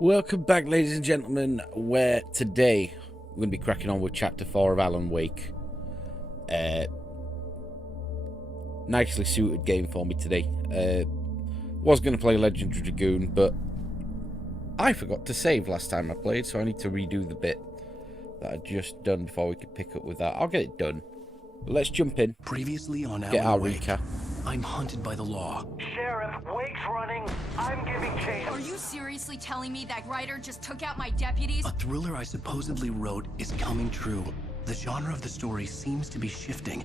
Welcome back, ladies and gentlemen, where today we're going to be cracking on with Chapter 4 of Alan Wake. Nicely suited game for me today. Was going to play Legendary Dragoon, but I forgot to save last time I played, so I need to redo the bit that I'd just done before we could pick up with that. I'll get it done. But let's jump in. Previously on get our Wake, recap. I'm hunted by the law. Sheriff, Wake's running. I'm giving chase. Are you seriously telling me that writer just took out my deputies? A thriller I supposedly wrote is coming true. The genre of the story seems to be shifting.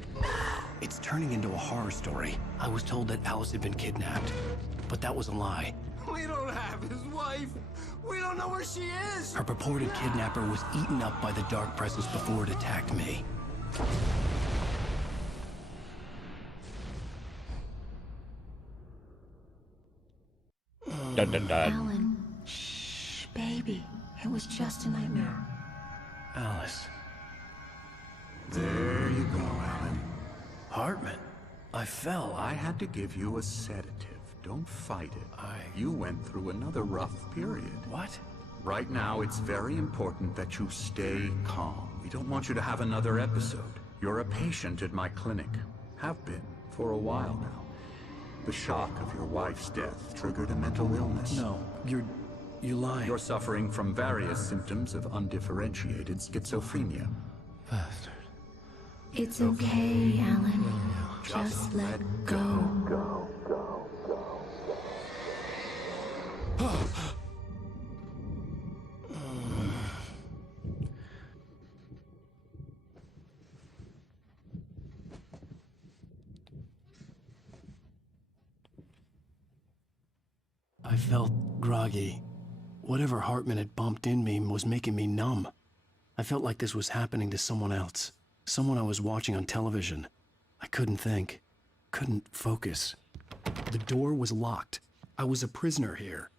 It's turning into a horror story. I was told that Alice had been kidnapped, but that was a lie. We don't have his wife. We don't know where she is. Her purported kidnapper was eaten up by the dark presence before it attacked me. Dun, dun, dun. Alan, shh, baby. It was just a nightmare. Alice. There you go, Alan. Hartman. I fell. I had to give you a sedative. Don't fight it. You went through another rough period. What? Right now, it's very important that you stay calm. We don't want you to have another episode. You're a patient at my clinic. Have been for a while now. The shock of your wife's death triggered a mental illness. No, you're lying. You're suffering from various symptoms of undifferentiated schizophrenia. Bastard. It's okay, Alan. Just let go. I felt groggy. Whatever Hartman had bumped in me was making me numb. I felt like this was happening to someone else. Someone I was watching on television. I couldn't think. Couldn't focus. The door was locked. I was a prisoner here.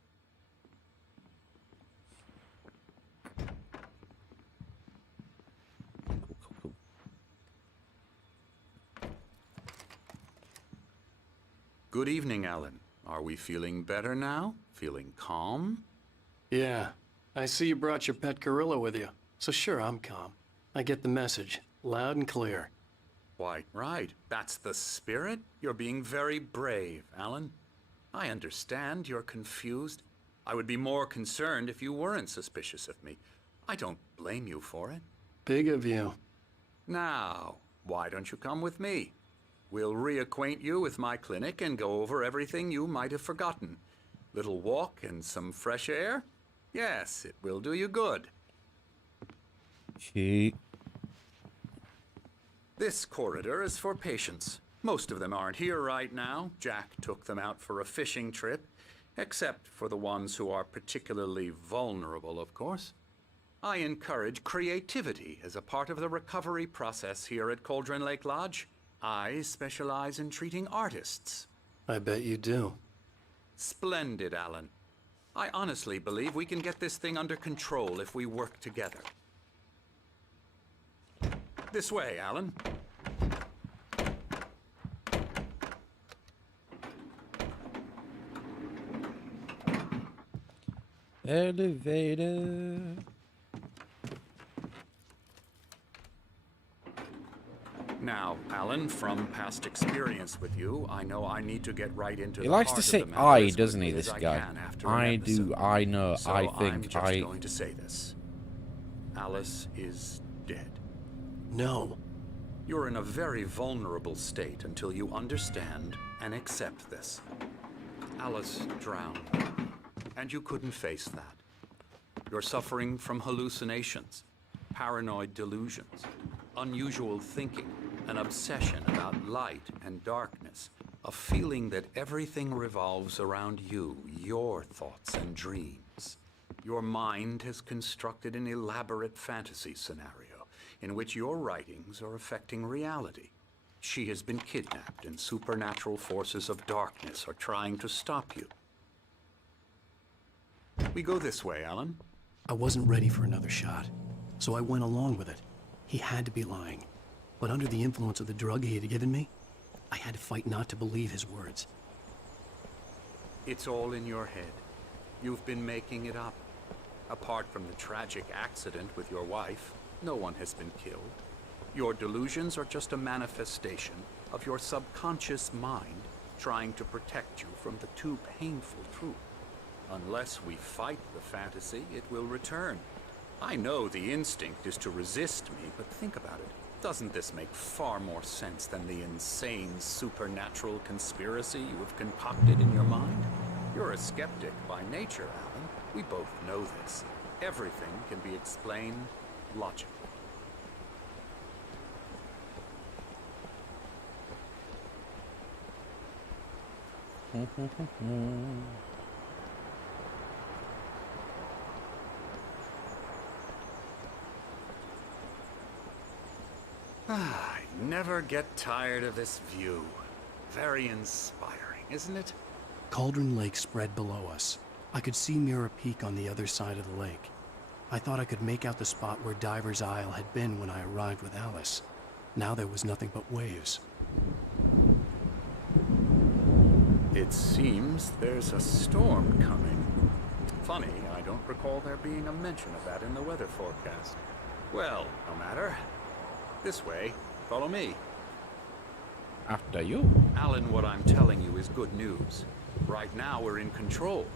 Cool. Good evening, Alan. Are we feeling better now? Feeling calm? Yeah. I see you brought your pet gorilla with you. So sure, I'm calm. I get the message. Loud and clear. Why, right. That's the spirit. You're being very brave, Alan. I understand you're confused. I would be more concerned if you weren't suspicious of me. I don't blame you for it. Big of you. Now, why don't you come with me? We'll reacquaint you with my clinic and go over everything you might have forgotten. Little walk and some fresh air? Yes, it will do you good. This corridor is for patients. Most of them aren't here right now. Jack took them out for a fishing trip, except for the ones who are particularly vulnerable, of course. I encourage creativity as a part of the recovery process here at Cauldron Lake Lodge. I specialize in treating artists. I bet you do. Splendid, Alan. I honestly believe we can get this thing under control if we work together. This way, Alan. Elevator. Now, Alan, from past experience with you, I know I need to get right into He the likes heart to of say the matter I, as doesn't he, quickly this as guy? can after an I do, episode. I know, So I think, I'm just going to say this. Alice is dead. No. You're in a very vulnerable state until you understand and accept this. Alice drowned, and you couldn't face that. You're suffering from hallucinations, paranoid delusions, unusual thinking, an obsession about light and darkness, a feeling that everything revolves around you, your thoughts and dreams. Your mind has constructed an elaborate fantasy scenario in which your writings are affecting reality. She has been kidnapped and supernatural forces of darkness are trying to stop you. We go this way, Alan. I wasn't ready for another shot, so I went along with it. He had to be lying. But under the influence of the drug he had given me, I had to fight not to believe his words. It's all in your head. You've been making it up. Apart from the tragic accident with your wife, no one has been killed. Your delusions are just a manifestation of your subconscious mind trying to protect you from the too painful truth. Unless we fight the fantasy, it will return. I know the instinct is to resist me, but think about it. Doesn't this make far more sense than the insane supernatural conspiracy you have concocted in your mind? You're a skeptic by nature, Alan. We both know this. Everything can be explained logically. I never get tired of this view. Very inspiring, isn't it? Cauldron Lake spread below us. I could see Mirror Peak on the other side of the lake. I thought I could make out the spot where Diver's Isle had been when I arrived with Alice. Now there was nothing but waves. It seems there's a storm coming. Funny, I don't recall there being a mention of that in the weather forecast. Well, no matter. This way. Follow me. After you. Alan, what I'm telling you is good news. Right now, we're in control.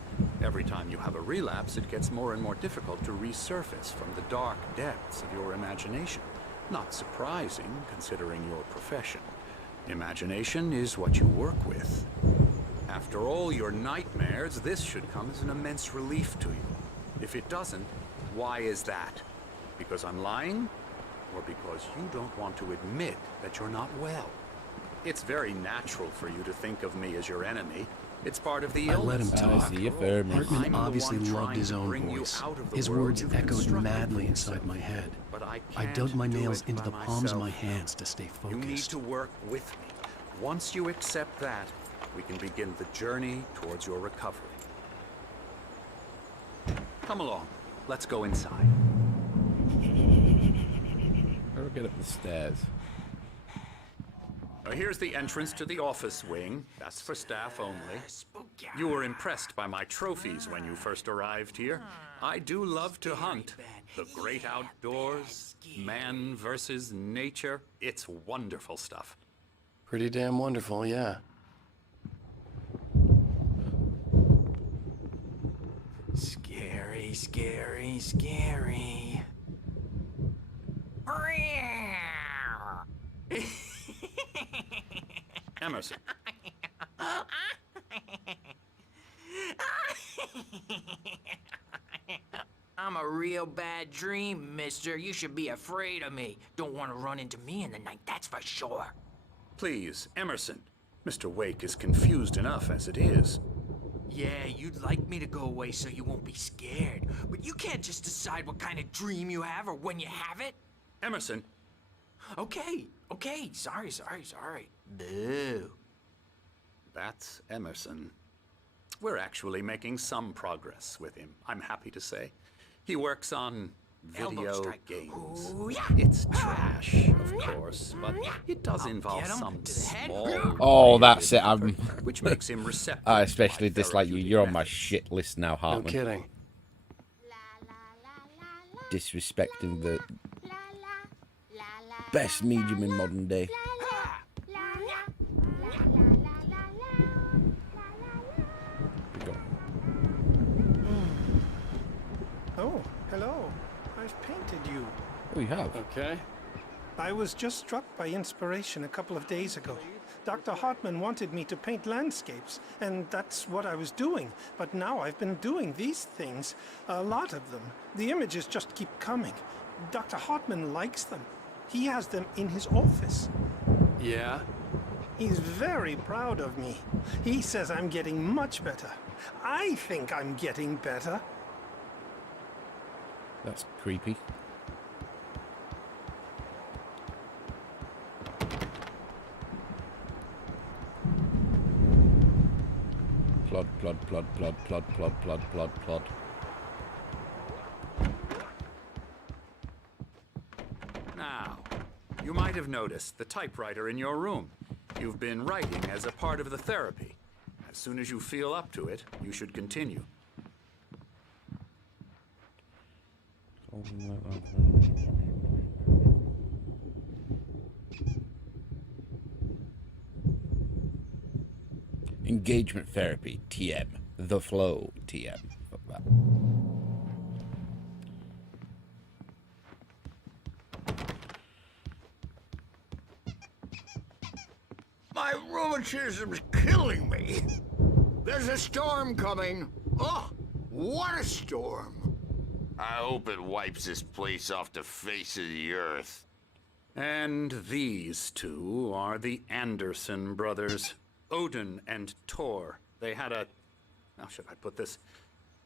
Every time you have a relapse, it gets more and more difficult to resurface from the dark depths of your imagination. Not surprising, considering your profession. Imagination is what you work with. After all your nightmares, this should come as an immense relief to you. If it doesn't, why is that? Because I'm lying? Or because you don't want to admit that you're not well? It's very natural for you to think of me as your enemy. It's part of the illness. I let him talk. see you fair, mate. Hartman obviously loved his own voice. His words echoed madly inside my head. But I dug my nails it into by the palms of my myself. hands to stay You need focused. to work with me. Once you accept that, we can begin the journey towards your recovery. Come along. Let's go inside. How do I get up the stairs? Now, here's the entrance to the office wing. That's for staff only. You were impressed by my trophies when you first arrived here. I do love to hunt. The great outdoors, man versus nature. It's wonderful stuff. Pretty damn wonderful, yeah. Scary, scary, scary. Emerson. I'm a real bad dream, mister. You should be afraid of me. Don't want to run into me in the night, that's for sure. Please, Emerson. Mr. Wake is confused enough as it is. Yeah, you'd like me to go away so you won't be scared. But you can't just decide what kind of dream you have or when you have it. Emerson. Okay. Sorry. Boo. That's Emerson. We're actually making some progress with him, I'm happy to say. He works on Elbow video strike. games. Ooh, yeah. It's trash, of course, but it does involve get him some to the head. small... Oh, that's it. creative effort, which makes him receptive I to especially my dislike you. therapeutic You're on my methods. shit list now, No Hartman. kidding. Disrespecting the best medium in modern day. We got- Oh, hello. I've painted you. Oh, you have. Okay. I was just struck by inspiration a couple of days ago. Dr. Hartman wanted me to paint landscapes, and that's what I was doing. But now I've been doing these things, a lot of them. The images just keep coming. Dr. Hartman likes them. He has them in his office. Yeah? He's very proud of me. He says I'm getting much better. I think I'm getting better. That's creepy. Plod, plod, plod, plod, plod, plod, plod, plod, plod. Now, you might have noticed the typewriter in your room. You've been writing as a part of the therapy. As soon as you feel up to it, you should continue. Engagement therapy, TM. The flow, TM. Fuck that. My rheumatism's killing me. There's a storm coming. Oh, what a storm. I hope it wipes this place off the face of the earth. And these two are the Anderson brothers, Odin and Thor. They had how should I put this?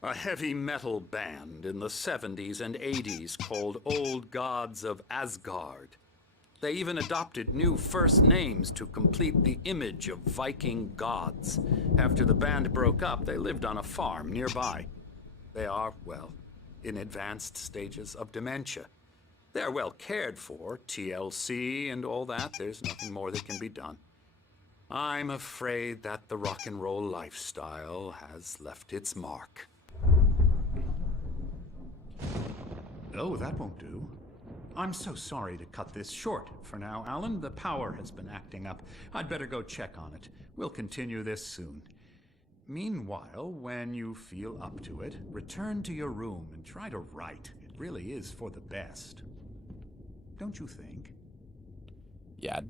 A heavy metal band in the 70s and 80s called Old Gods of Asgard. They even adopted new first names to complete the image of Viking gods. After the band broke up, they lived on a farm nearby. They are, well, in advanced stages of dementia. They're well cared for, TLC and all that. There's nothing more that can be done. I'm afraid that the rock and roll lifestyle has left its mark. Oh, that won't do. I'm so sorry to cut this short for now, Alan. The power has been acting up. I'd better go check on it. We'll continue this soon. Meanwhile, when you feel up to it, return to your room and try to write. It really is for the best. Don't you think? Yeah.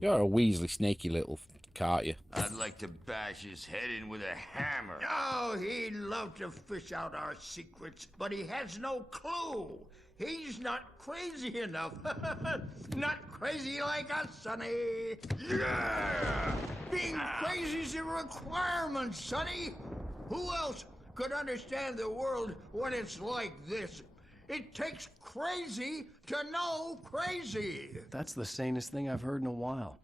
You're a Weasley snaky little cart, you. I'd like to bash his head in with a hammer. Oh, he'd love to fish out our secrets, but he has no clue. He's not crazy enough. Not crazy like us, Sonny. Yeah! Being crazy's a requirement, Sonny. Who else could understand the world when it's like this? It takes crazy to know crazy. That's the sanest thing I've heard in a while.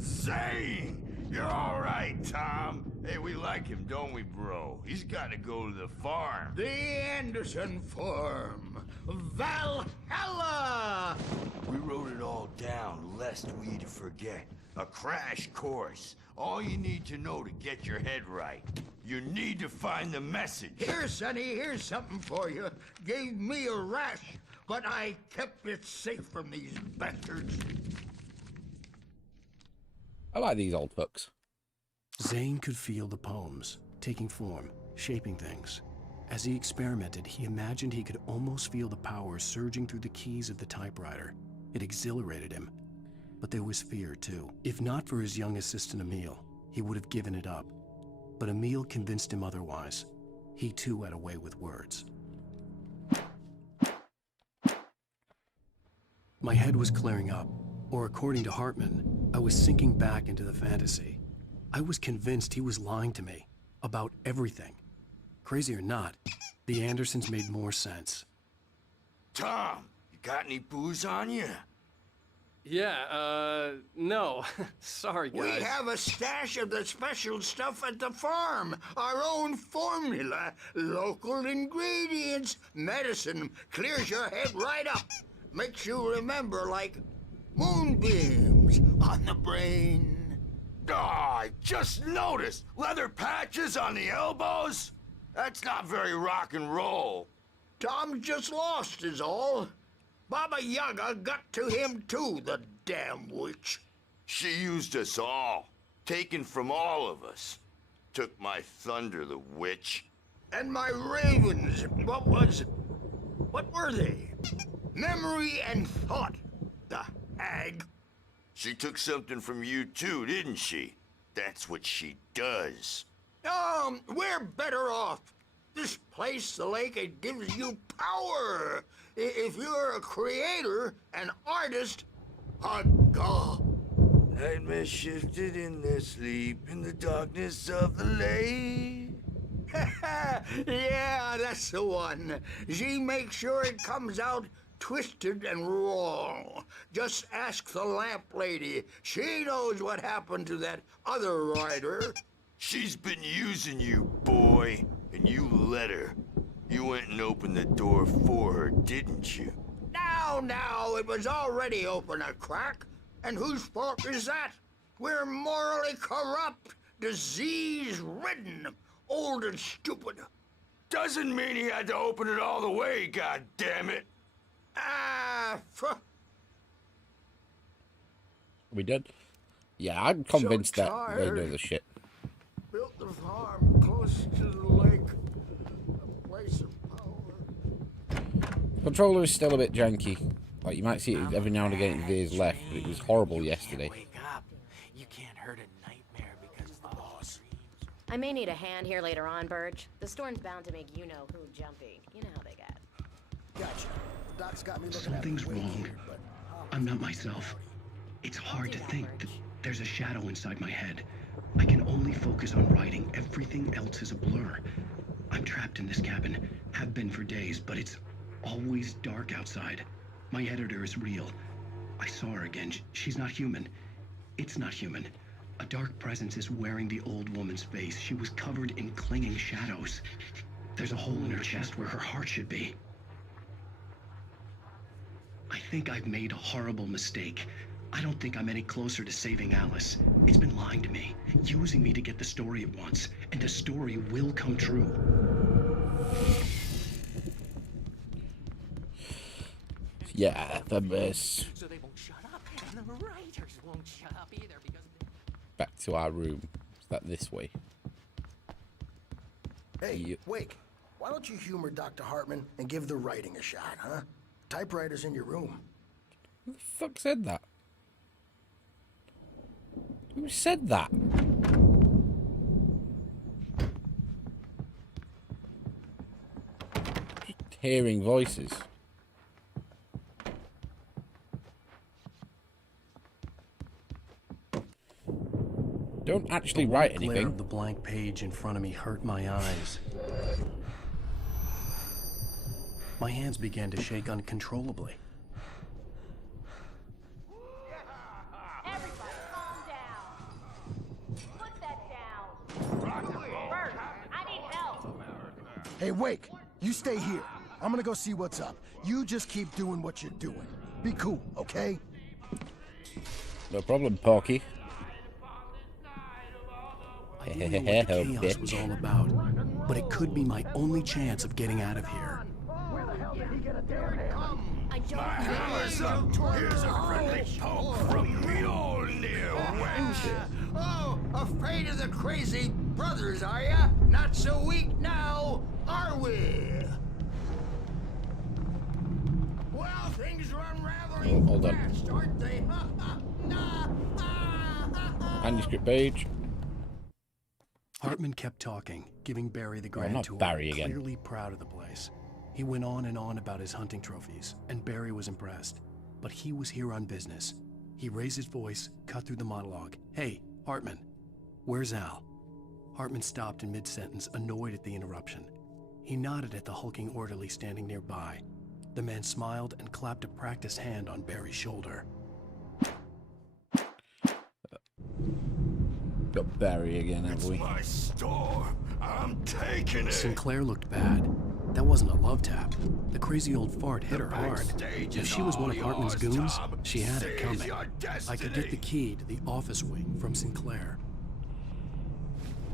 Zane! You're all right, Tom. Hey, we like him, don't we, bro? He's got to go to the farm. The Anderson farm. Valhalla! We wrote it all down, lest we forget. A crash course. All you need to know to get your head right. You need to find the message. Here, Sonny, here's something for you. Gave me a rash, but I kept it safe from these bastards. I like these old fucks. Zane could feel the poems, taking form, shaping things. As he experimented, he imagined he could almost feel the power surging through the keys of the typewriter. It exhilarated him. But there was fear, too. If not for his young assistant Emil, he would have given it up. But Emil convinced him otherwise. He, too, had a way with words. My head was clearing up, or according to Hartman, I was sinking back into the fantasy. I was convinced he was lying to me about everything. Crazy or not, the Andersons made more sense. Tom, you got any booze on you? Yeah, no. Sorry, guys. We have a stash of the special stuff at the farm. Our own formula. Local ingredients. Medicine. Clears your head right up. Makes you remember like moonbeams on the brain. Oh, I just noticed. Leather patches on the elbows? That's not very rock and roll. Tom just lost is all. Baba Yaga got to him too, the damn witch. She used us all. Taken from all of us. Took my thunder, the witch. And my ravens, what were they? Memory and thought, the hag. She took something from you too, didn't she? That's what she does. We're better off. This place, the lake, it gives you power. If you're a creator, an artist, a god. Nightmare shifted in their sleep in the darkness of the lake. Yeah, that's the one. She makes sure it comes out twisted and wrong. Just ask the lamp lady. She knows what happened to that other rider. She's been using you, boy, and you let her. You went and opened the door for her, didn't you? Now, it was already open a crack. And whose fault is that? We're morally corrupt, disease-ridden, old and stupid. Doesn't mean he had to open it all the way, god damn it. We did? Yeah, I'm convinced So that they know tired. the shit. Built the farm close to the lake. A place of power. Controller is still a bit janky. Like, you might see it every now and again it veers left, but it was horrible yesterday. Wake up. You can't hurt a nightmare because the boss. I may need a hand here later on, Birch. The storm's bound to make you-know-who jumpy. You know how they get. Gotcha. The doc's got me looking Something's at me wrong. weird, but I'm not myself. It's hard to think that there's a shadow inside my head. I can only focus on writing. Everything else is a blur. I'm trapped in this cabin. Have been for days, but it's always dark outside. My editor is real. I saw her again. She's not human. It's not human. A dark presence is wearing the old woman's face. She was covered in clinging shadows. There's a hole in her chest where her heart should be. I think I've made a horrible mistake. I don't think I'm any closer to saving Alice. It's been lying to me, using me to get the story it wants, and the story will come true. Yeah, the best. So they won't shut up, and the writers won't shut up either because. Back to our room. Is that this way? hey, Wake, why don't you humor Dr. Hartman and give the writing a shot, huh? Typewriter's in your room. Who the fuck said that? Who said that? Just hearing voices. Don't actually write The glare anything. of the blank page in front of me hurt my eyes. My hands began to shake uncontrollably. Everybody, calm down. Put that down. Bert, I need help. Hey, Wake, you stay here. I'm gonna go see what's up. You just keep doing what you're doing. Be cool, okay? No problem, Porky. I didn't know what the chaos was all about, but it could be my only chance of getting out of here. I don't Hammer's up. Here's a friendly poke from me old near wench. Oh, afraid of the crazy brothers, are ya? Not so weak now, are we? Well, things are unraveling Hold on. fast, aren't they? Manuscript page. Hartman kept talking, giving Barry the grand not tour, Barry again. clearly proud of the place. He went on and on about his hunting trophies, and Barry was impressed. But he was here on business. He raised his voice, cut through the monologue. Hey, Hartman, where's Al? Hartman stopped in mid-sentence, annoyed at the interruption. He nodded at the hulking orderly standing nearby. The man smiled and clapped a practiced hand on Barry's shoulder. Got Barry again, have we? My store. I'm taking it. Sinclair looked bad. That wasn't a love tap. The crazy old fart hit her hard. If she was one of Hartman's goons, she had it coming. I could get the key to the office wing from Sinclair.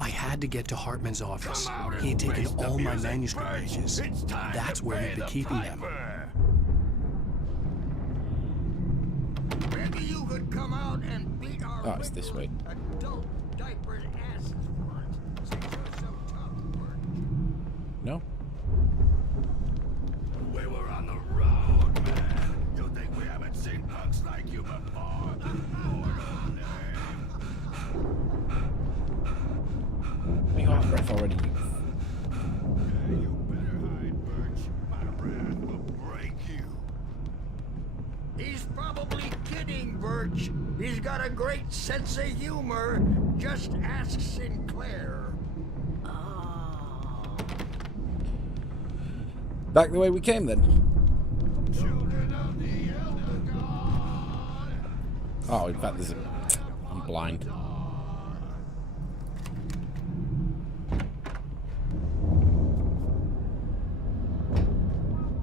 I had to get to Hartman's office. He had taken all my manuscript pages. That's where he'd been keeping them. Maybe you could come out and beat our Oh, it's this way. adult diapered asses for it, since you're so tough, Bert. No? We were on the road, man. You think we haven't seen punks like you before? Lord of name. Are you out of breath already? You better hide, Birch. My wrath will break you. He's probably kidding, Birch. He's got a great sense of humor. Just ask Sinclair. Back the way we came then. Children of the Elder God. Oh, in fact, there's a... I'm blind.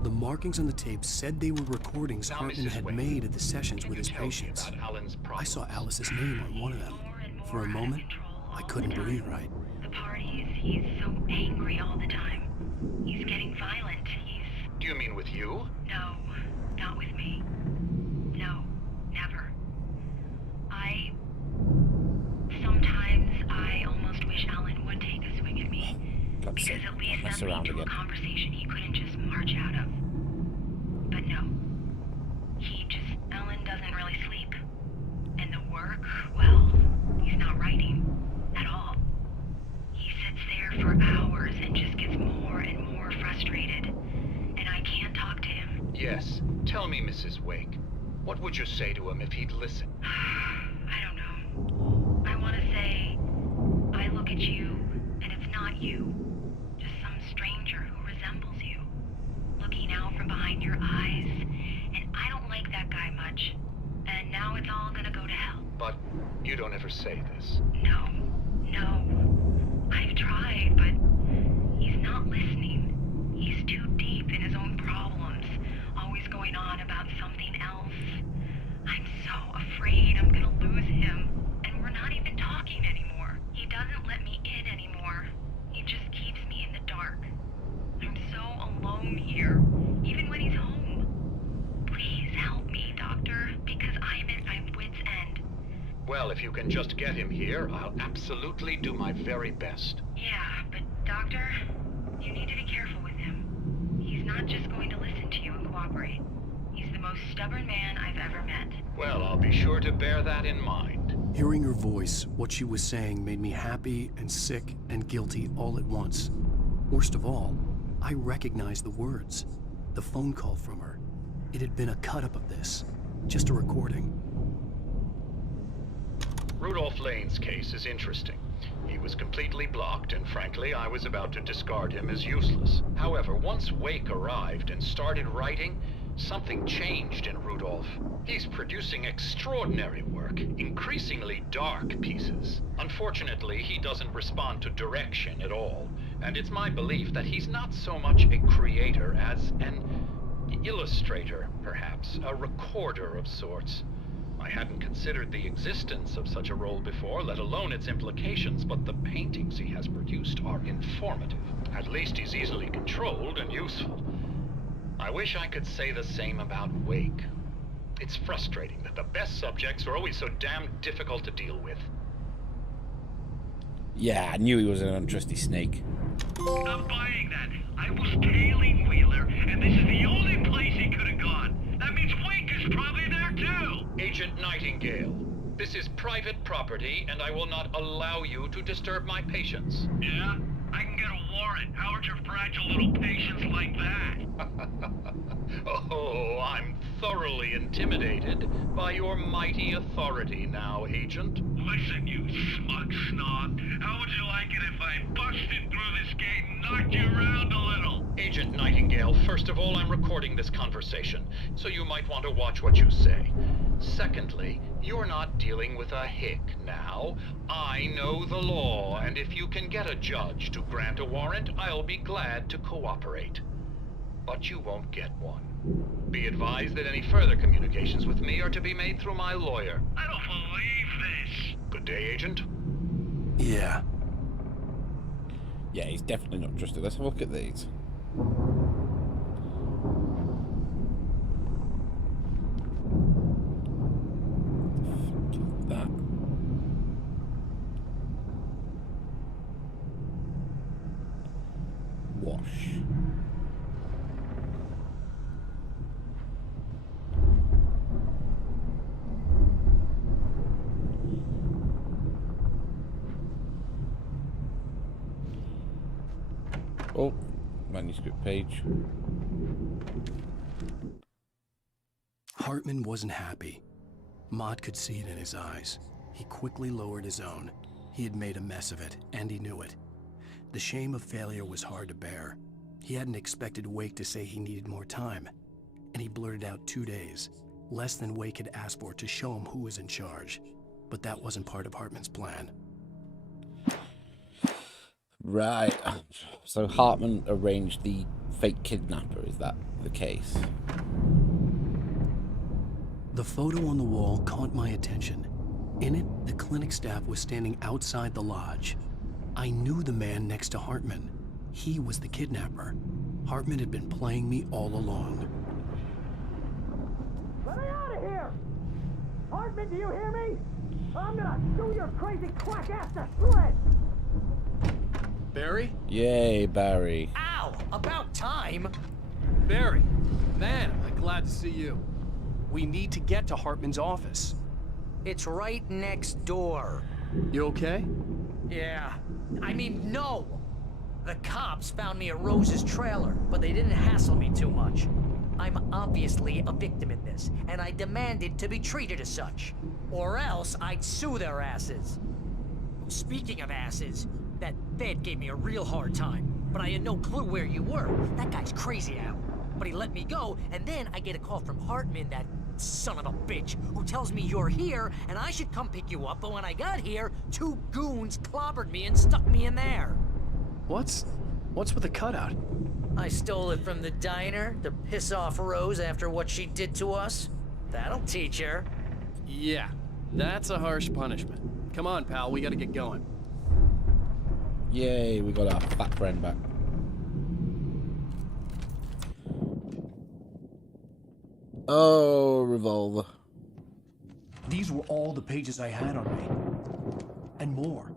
The markings on the tape said they were recordings Hartman had made at the sessions with his patients. I saw Alice's name on one of them. For a moment, I couldn't breathe right. The parties, he's so angry all the time. it. He's... Do you mean with you? No, not with me. No, never. Sometimes I almost wish Alan would take a swing at me. Because at least that lead to a conversation he couldn't just march out of. But no. Alan doesn't really sleep. And the work, well, he's not writing at all. He sits there for hours and just gets more and more frustrated. And I can't talk to him. Yes. Tell me, Mrs. Wake. What would you say to him if he'd listen? I don't know. I want to say, I look at you, and it's not you. Just some stranger who resembles you. Looking out from behind your eyes, and I don't like that guy much. And now it's all gonna go to hell. But you don't ever say this. No. I've tried, but he's not listening. He's too deep in his own problems, always going on about something else. I'm so afraid I'm gonna lose him, and we're not even talking anymore. He doesn't let me in anymore. He just keeps me in the dark. I'm so alone here, even when he's home. Please help me, Doctor, because I'm at my wit's end. Well, if you can just get him here, I'll absolutely do my very best. Yeah, but Doctor, you need to be careful with him. He's not just going to listen to you and cooperate. He's the most stubborn man I've ever met. Well, I'll be sure to bear that in mind. Hearing her voice, what she was saying made me happy and sick and guilty all at once. Worst of all, I recognized the words. The phone call from her. It had been a cut-up of this. Just a recording. Rudolph Lane's case is interesting. He was completely blocked, and frankly, I was about to discard him as useless. However, once Wake arrived and started writing, something changed in Rudolph. He's producing extraordinary work, increasingly dark pieces. Unfortunately, he doesn't respond to direction at all, and it's my belief that he's not so much a creator as an illustrator, perhaps, a recorder of sorts. I hadn't considered the existence of such a role before, let alone its implications, but the paintings he has produced are informative. At least he's easily controlled and useful. I wish I could say the same about Wake. It's frustrating that the best subjects are always so damn difficult to deal with. Yeah, I knew he was an untrusty snake. I'm buying that. I was tailing Wheeler, and this is the only place he could have gone. That means Wake is probably there too. Agent Nightingale, this is private property, and I will not allow you to disturb my patients. Yeah? I can get a warrant. How would your fragile little patients like that? Oh, I'm thoroughly intimidated by your mighty authority now, Agent. Listen, you smug snob. How would you like it if I busted through this gate and knocked you around a little? Agent Nightingale, first of all, I'm recording this conversation, so you might want to watch what you say. Secondly, you're not dealing with a hick now. I know the law, and if you can get a judge to grant a warrant, I'll be glad to cooperate. But you won't get one. Be advised that any further communications with me are to be made through my lawyer. I don't believe this. Good day, Agent. Yeah. Yeah, he's definitely not trusted. Let's have a look at these. That. Wash. Oh, manuscript page. Hartman wasn't happy. Mott could see it in his eyes. He quickly lowered his own. He had made a mess of it, and he knew it. The shame of failure was hard to bear. He hadn't expected Wake to say he needed more time, and he blurted out 2 days, less than Wake had asked for, to show him who was in charge. But that wasn't part of Hartman's plan. Right. So Hartman arranged the fake kidnapper. Is that the case? The photo on the wall caught my attention. In it, the clinic staff was standing outside the lodge. I knew the man next to Hartman. He was the kidnapper. Hartman had been playing me all along. Let me out of here! Hartman, do you hear me? I'm gonna chew your crazy quack ass to shreds! Barry? Yay, Barry. Ow! About time! Barry! Man, I'm glad to see you. We need to get to Hartman's office. It's right next door. You okay? Yeah. I mean, no! The cops found me at Rose's trailer, but they didn't hassle me too much. I'm obviously a victim in this, and I demanded to be treated as such. Or else I'd sue their asses. Speaking of asses, that Fed gave me a real hard time, but I had no clue where you were. That guy's crazy, Al. But he let me go, and then I get a call from Hartman, that son of a bitch, who tells me you're here, and I should come pick you up, but when I got here, 2 goons clobbered me and stuck me in there. What's with the cutout? I stole it from the diner to piss off Rose after what she did to us. That'll teach her. Yeah, that's a harsh punishment. Come on, pal, we gotta get going. Yay, we got our fat friend back. Oh, revolver. These were all the pages I had on me. And more.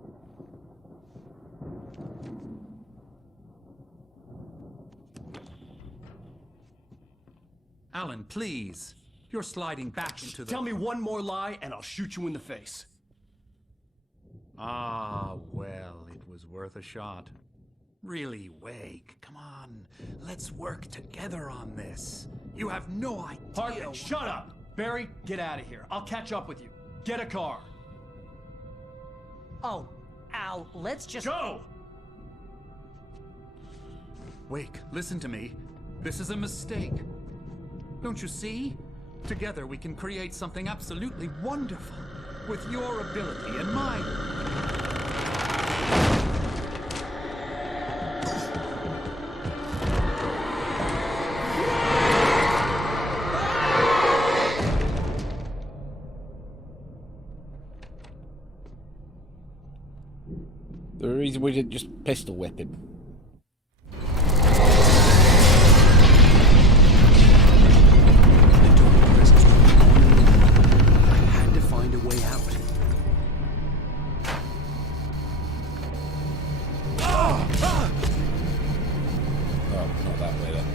Alan, please. You're sliding back into the... Tell me one more lie and I'll shoot you in the face. Ah, well, it was worth a shot. Really, Wake, come on. Let's work together on this. You have no idea... Hartman, shut up! Barry, get out of here. I'll catch up with you. Get a car. Oh, Al, let's just... Go! Wake, listen to me. This is a mistake. Don't you see? Together we can create something absolutely wonderful. With your ability and mine. The reason we didn't just pistol whip him. Find a way out. Oh, not that way then.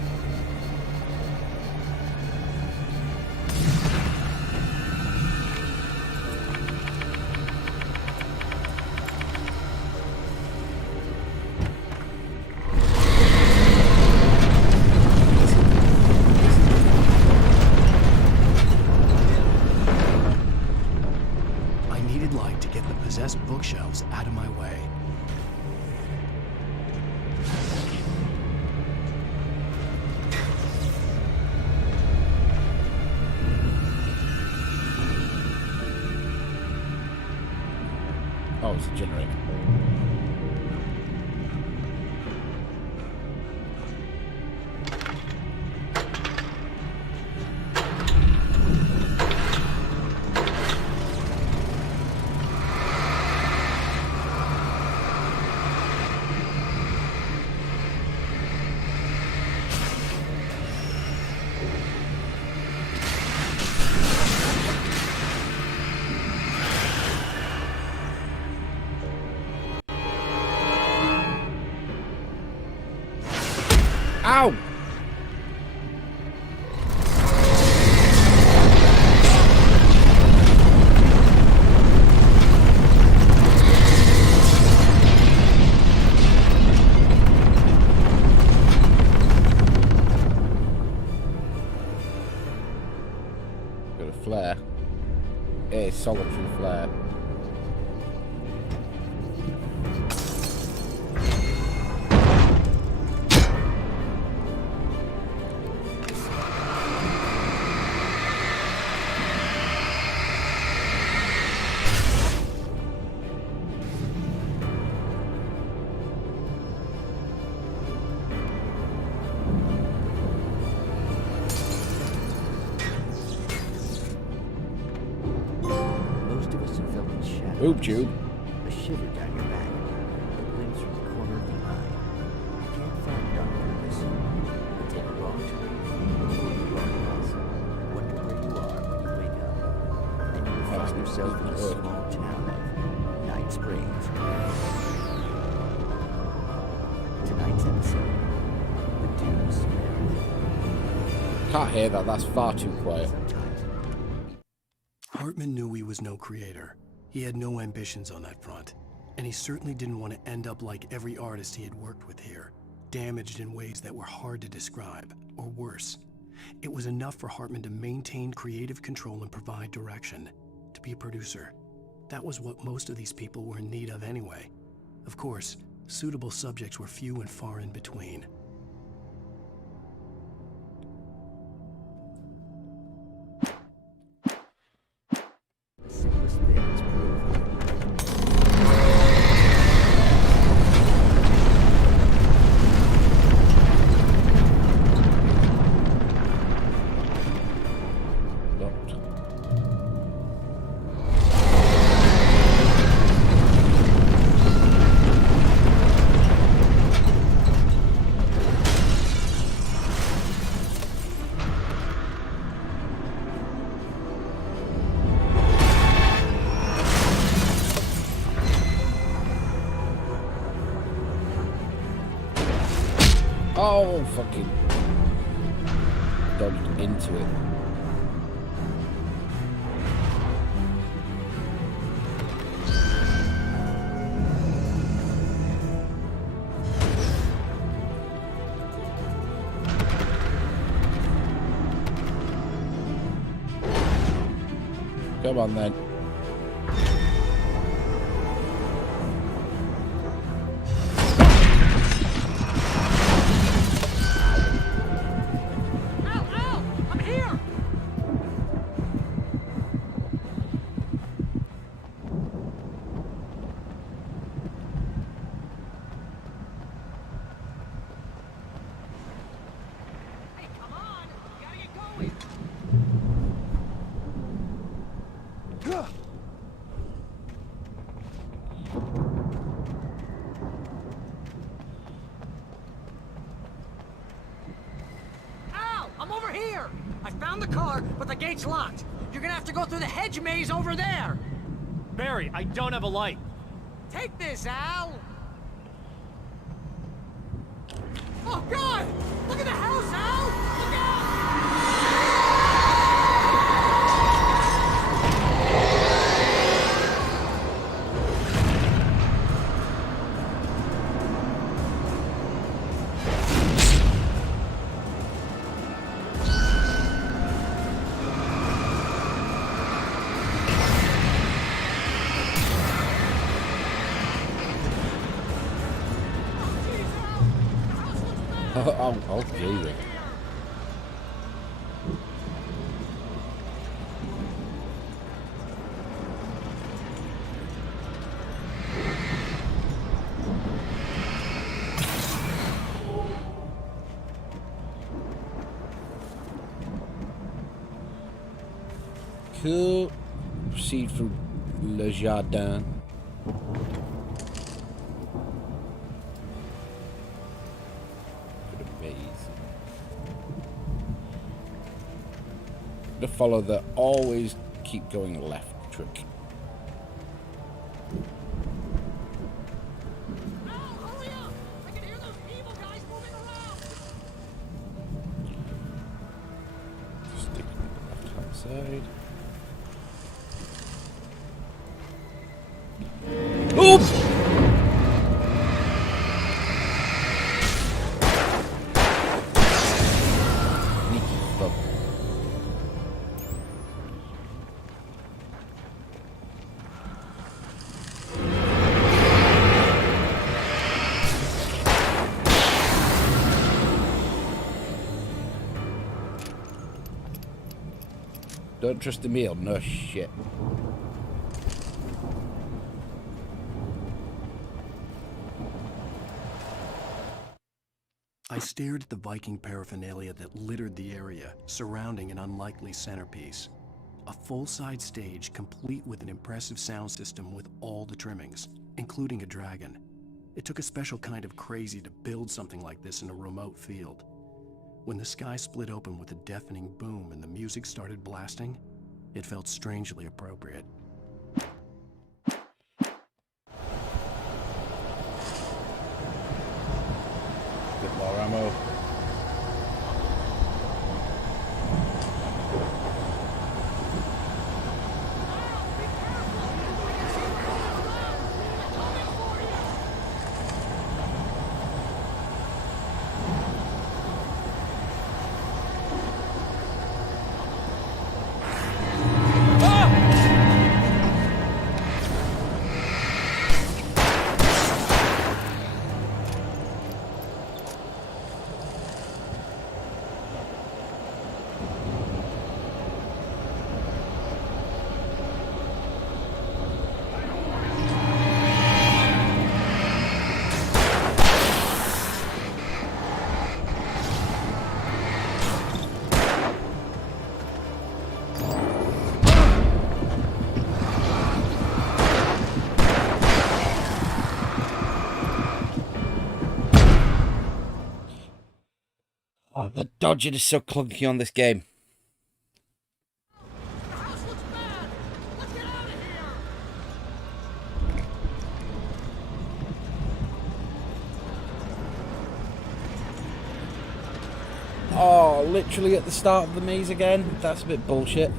Bookshelves out of my way. Oh, it's a generator. Ow! Got a flare. It's solid for the flare. Boob tube. A shiver down your back. A glimpse from the corner of the eye. yourself in a small town of Night Springs. Tonight's episode, The Deuce. Can't hear that, that's far too quiet. Hartman knew he was no creator. He had no ambitions on that front. And he certainly didn't want to end up like every artist he had worked with here, damaged in ways that were hard to describe, or worse. It was enough for Hartman to maintain creative control and provide direction, to be a producer. That was what most of these people were in need of anyway. Of course, suitable subjects were few and far in between. The simplest things prove. Oh, fucking dodged into it. Come on then. I'm over here! I found the car, but the gate's locked. You're gonna have to go through the hedge maze over there! Barry, I don't have a light. Take this, Al! Oh, God! Look at the house, Al! Look out! Oh, Jesus. Cool. Proceed through Le Jardin. To follow the always keep going left trick. Stick to the left hand side. Oops! Don't trust the meal, no shit. I stared at the Viking paraphernalia that littered the area, surrounding an unlikely centerpiece. A full-size stage complete with an impressive sound system with all the trimmings, including a dragon. It took a special kind of crazy to build something like this in a remote field. When the sky split open with a deafening boom and the music started blasting, it felt strangely appropriate. Bit more ammo. Oh, the dodging is so clunky on this game. Oh, literally at the start of the maze again? That's a bit bullshit.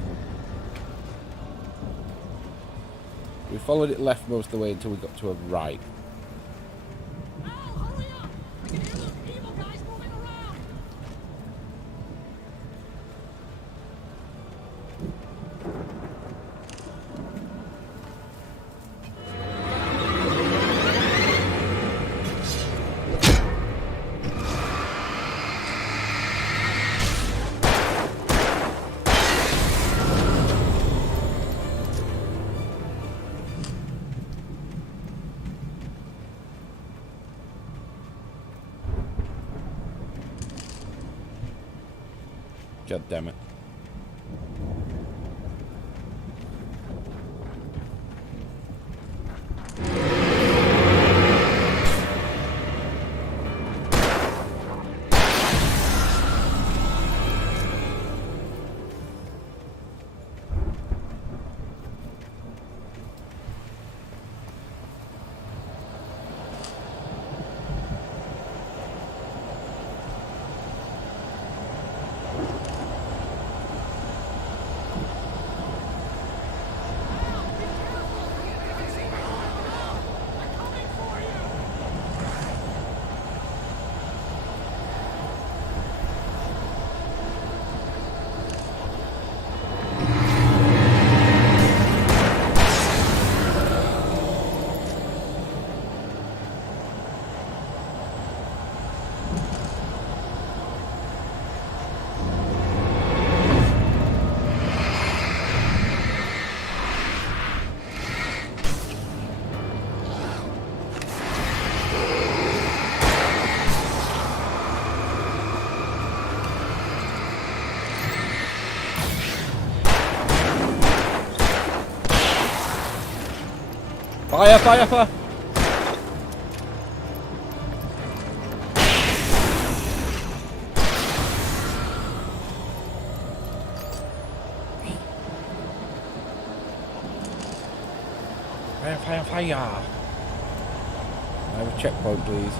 We followed it left most of the way until we got to a right. God damn it. Fire, fire, fire! Fire, fire, fire! I have a checkpoint, please.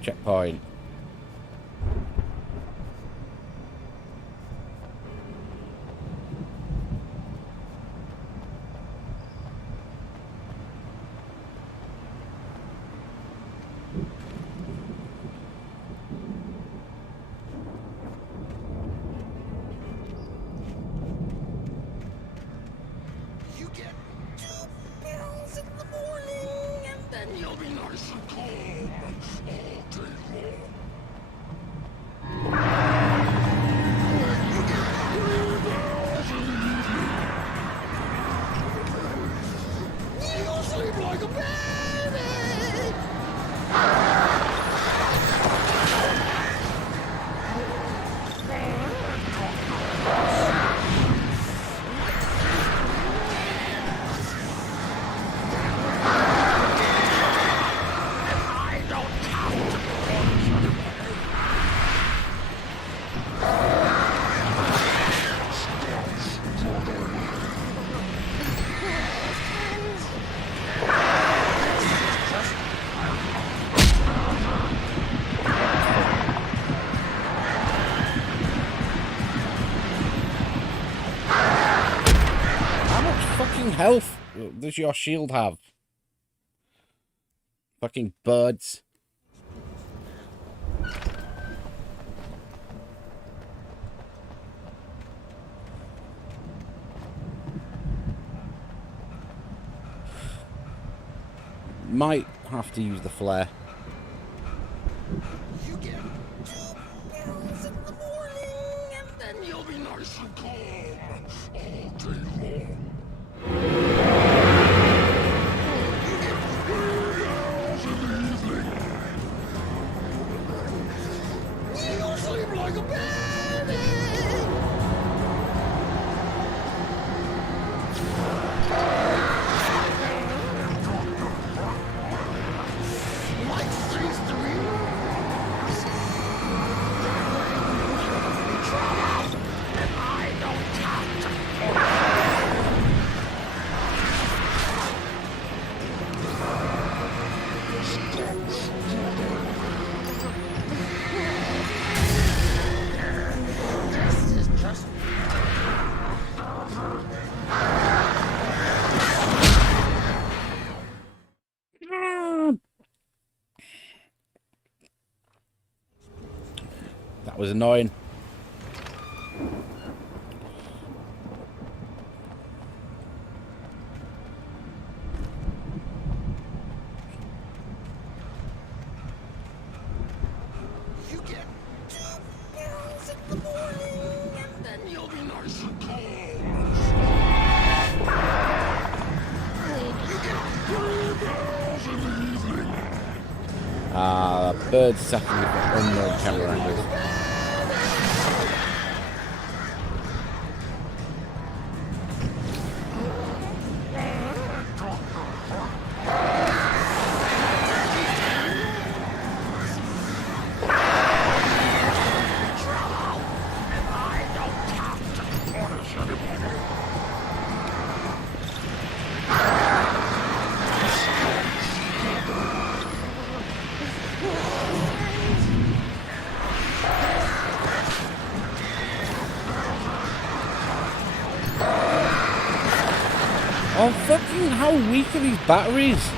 Checkpoint. You get 2 pills in the morning, and then you'll be nice and calm all day long. fucking health does your shield have? Fucking birds. Might have to use the flare. You get 2 barrels in the morning, and then you'll be nice and calm all day long. You get 3 barrels in the evening. You'll sleep like a baby. That was annoying. You get 2 barrels in the morning, and then you'll be nice and calm. You get 3 barrels in the evening. Birds attacking me from unknown camera angles. Oh, fucking how weak are these batteries?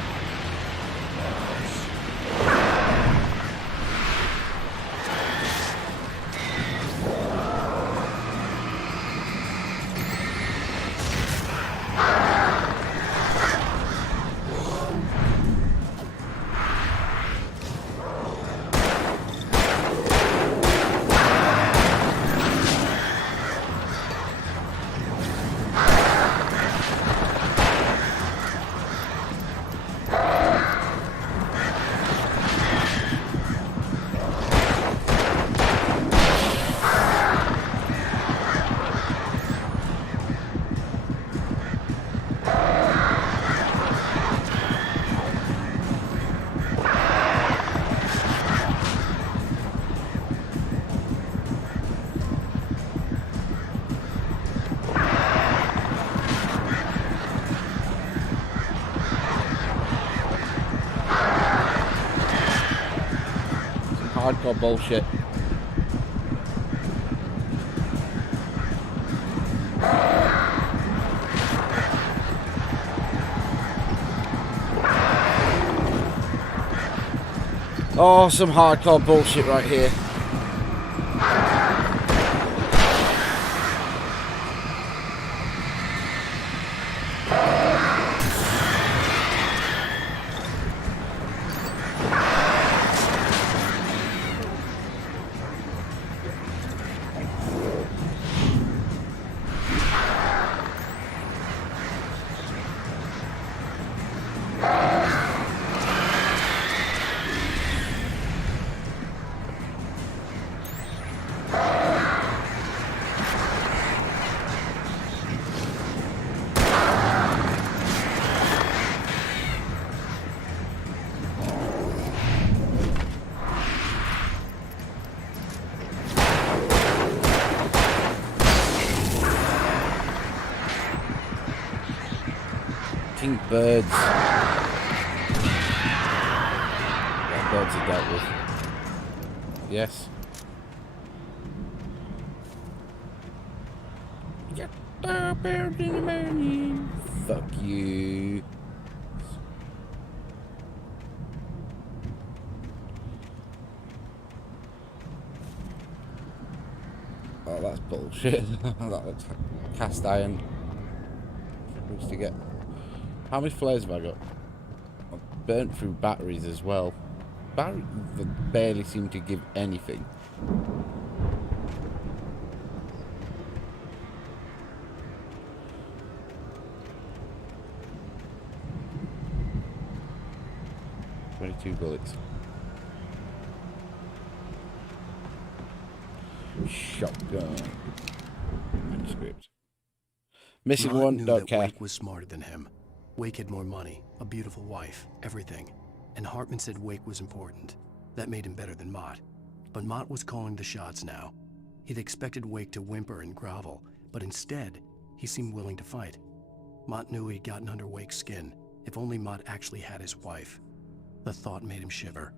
Hardcore bullshit. Oh, some hardcore bullshit right here. Birds. Yeah, birds are dealt with. Yes. Get the birds in the morning. Fuck you. Oh, that's bullshit. That looks like cast iron. Supposed to get. How many flares have I got? I've burnt through batteries as well. Batteries that barely seem to give anything. Two bullets. Shotgun. Manuscript. Missing Mott one, knew don't that care. Wake was smarter than him. Wake had more money, a beautiful wife, everything. And Hartman said Wake was important. That made him better than Mott. But Mott was calling the shots now. He'd expected Wake to whimper and grovel, but instead, he seemed willing to fight. Mott knew he'd gotten under Wake's skin. If only Mott actually had his wife. The thought made him shiver.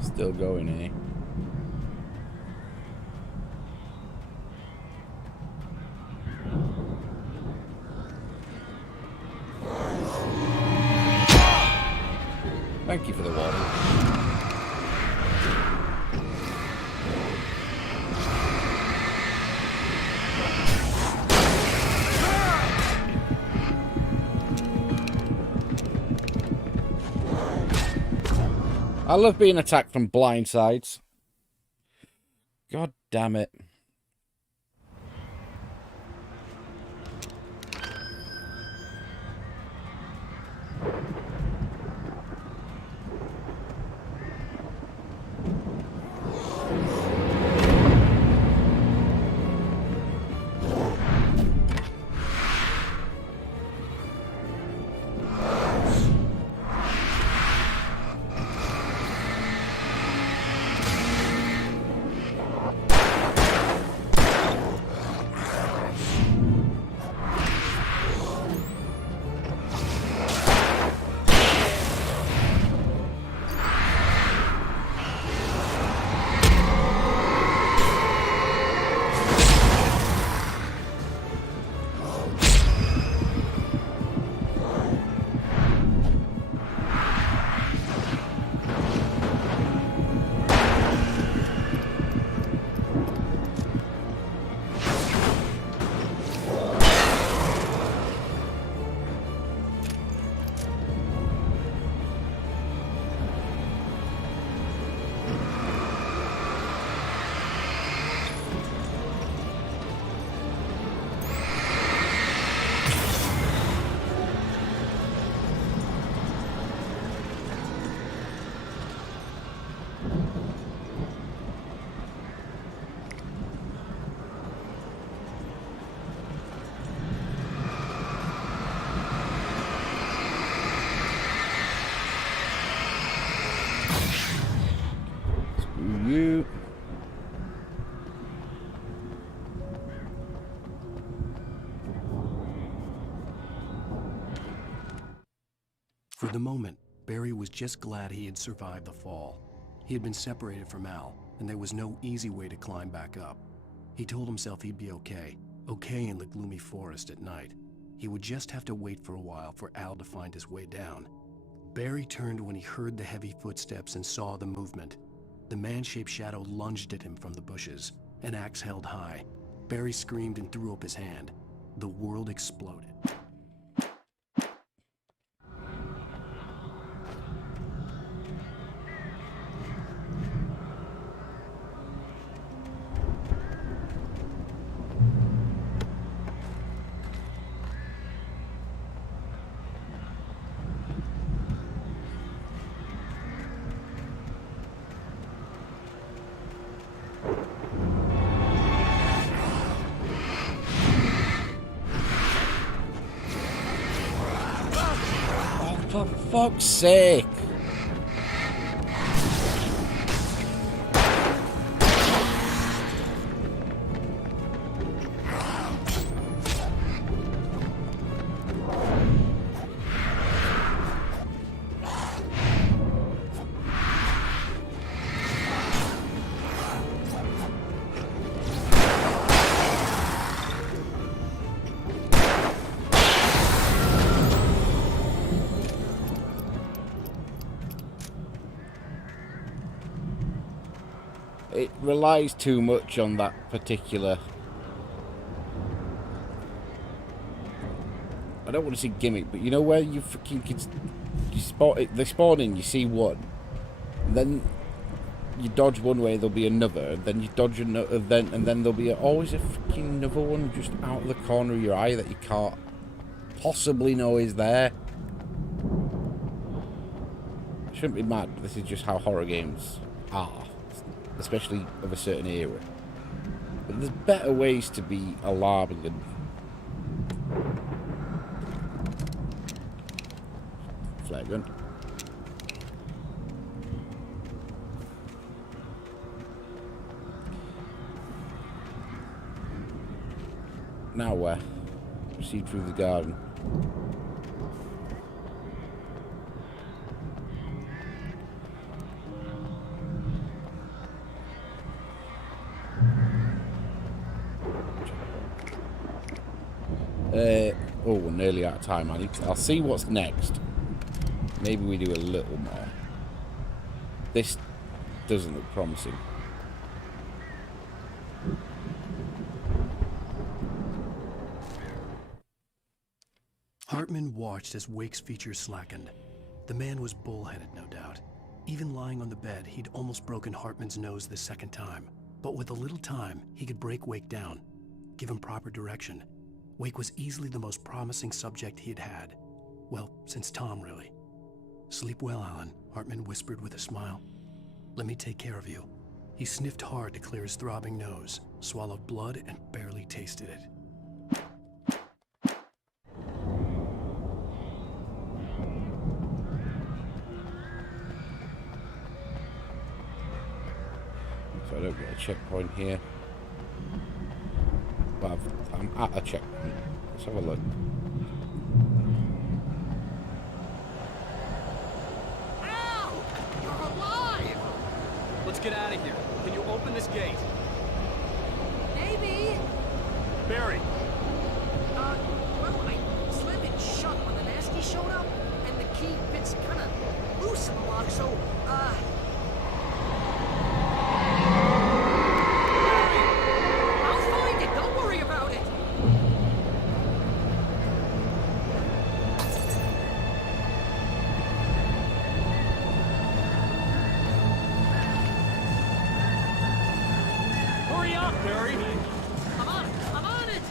Still going, eh? Thank you for the water. I love being attacked from blind sides. God damn it. You. For the moment, Barry was just glad he had survived the fall. He had been separated from Al, and there was no easy way to climb back up. He told himself he'd be okay in the gloomy forest at night. He would just have to wait for a while for Al to find his way down. Barry turned when he heard the heavy footsteps and saw the movement. The man-shaped shadow lunged at him from the bushes, an axe held high. Barry screamed and threw up his hand. The world exploded. For fuck's sake. It relies too much on that particular... I don't want to say gimmick, but you know where you fucking kids... They spawn in, you see one. And then you dodge one way, there'll be another. And then you dodge another, and then there'll be always a fucking another one just out of the corner of your eye that you can't possibly know is there. I shouldn't be mad, this is just how horror games are. Especially of a certain era. But there's better ways to be alarming than... Flare gun. Now where? Proceed through the garden. Oh, we're nearly out of time. I'll see what's next. Maybe we do a little more. This doesn't look promising. Hartman watched as Wake's features slackened. The man was bullheaded, no doubt. Even lying on the bed, he'd almost broken Hartman's nose the second time. But with a little time, he could break Wake down, give him proper direction. Wake was easily the most promising subject he had had. Well, since Tom, really. Sleep well, Alan, Hartman whispered with a smile. Let me take care of you. He sniffed hard to clear his throbbing nose, swallowed blood, and barely tasted it. So I don't get a checkpoint here. But I'm at a checkpoint. Let's have a look. Ow! You're alive! Let's get out of here. Can you open this gate? Maybe. Barry! Well, I slammed it shut when the nasty showed up, and the key fits kind of loose in the lock, so, I'll find it, don't worry about it! Hurry up, Barry! I'm on it!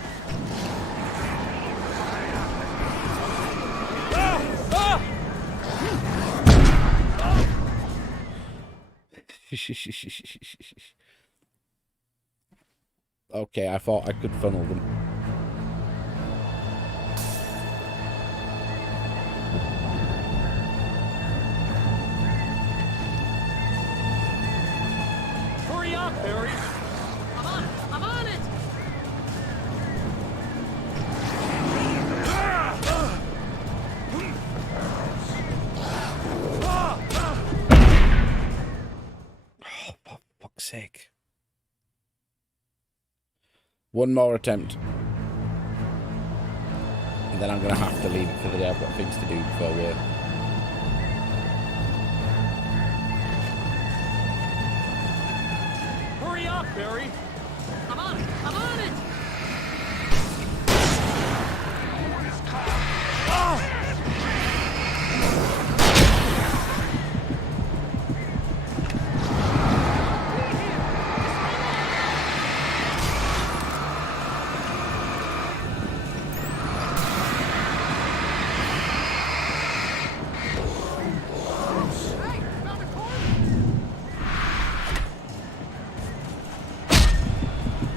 Okay, I thought I could funnel them. Hurry up, Barry! I'm on it! Oh, for fuck's sake. One more attempt. And then I'm going to have to leave it for the day. I've got things to do before work. Hurry up, Barry! I'm on it!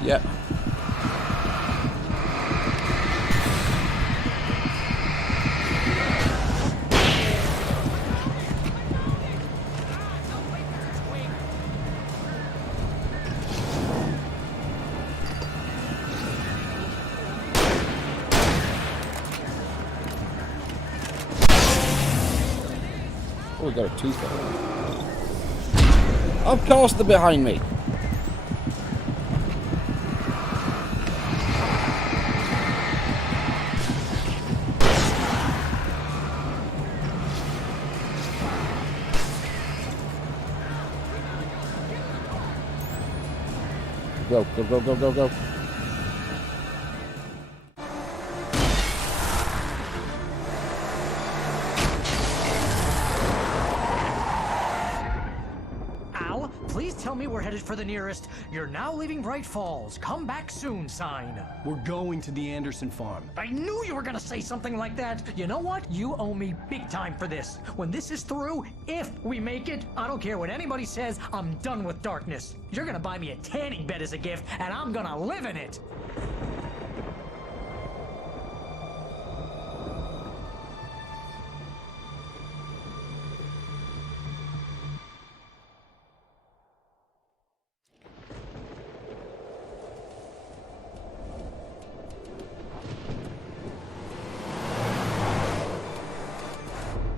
Yep. Oh, we got a tooth. Of course they're behind me. Go, go, go, go, go, go. Al, please tell me we're headed for the nearest "You're now leaving Bright Falls. Come back soon" sign. We're going to the Anderson farm. I knew you were gonna say something like that. You know what? You owe me big time for this. When this is through, if we make it, I don't care what anybody says, I'm done with darkness. You're gonna buy me a tanning bed as a gift, and I'm gonna live in it.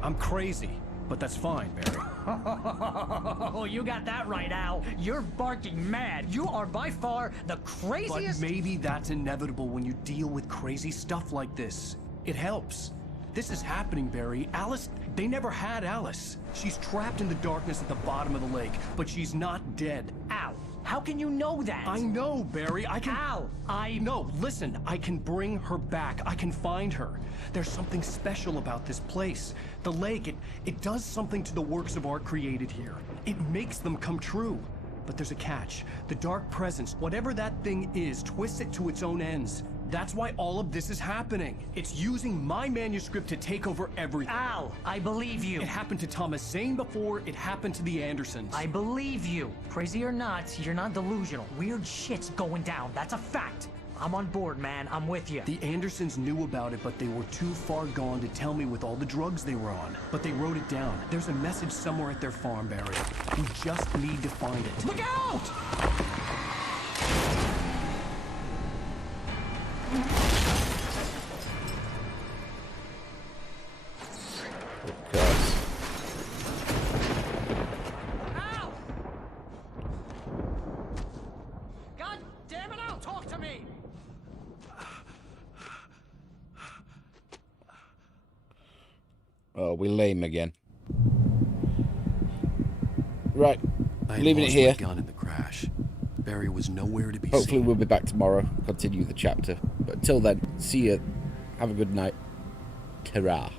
I'm crazy, but that's fine, Barry. Oh, you got that right, Al. You're barking mad. You are by far the craziest. But maybe that's inevitable when you deal with crazy stuff like this. It helps. This is happening, Barry. Alice, they never had Alice. She's trapped in the darkness at the bottom of the lake, but she's not dead. Al, how can you know that? I know, Barry. I can... Al, No, listen. I can bring her back. I can find her. There's something special about this place. The lake, it does something to the works of art created here. It makes them come true. But there's a catch. The dark presence, whatever that thing is, twists it to its own ends. That's why all of this is happening. It's using my manuscript to take over everything. Al, I believe you. It happened to Thomas Zane before, it happened to the Andersons. I believe you. Crazy or not, you're not delusional. Weird shit's going down. That's a fact. I'm on board, man. I'm with you. The Andersons knew about it, but they were too far gone to tell me with all the drugs they were on. But they wrote it down. There's a message somewhere at their farm, Barry. We just need to find it. Look out! Al! God damn it, Al, talk to me! Oh, we're lame again. Right, I leaving it lost here. my gun in the crash. Barry was nowhere to be Hopefully seen. we'll be back tomorrow, continue the chapter. But until then, see you. Have a good night. Ta-ra.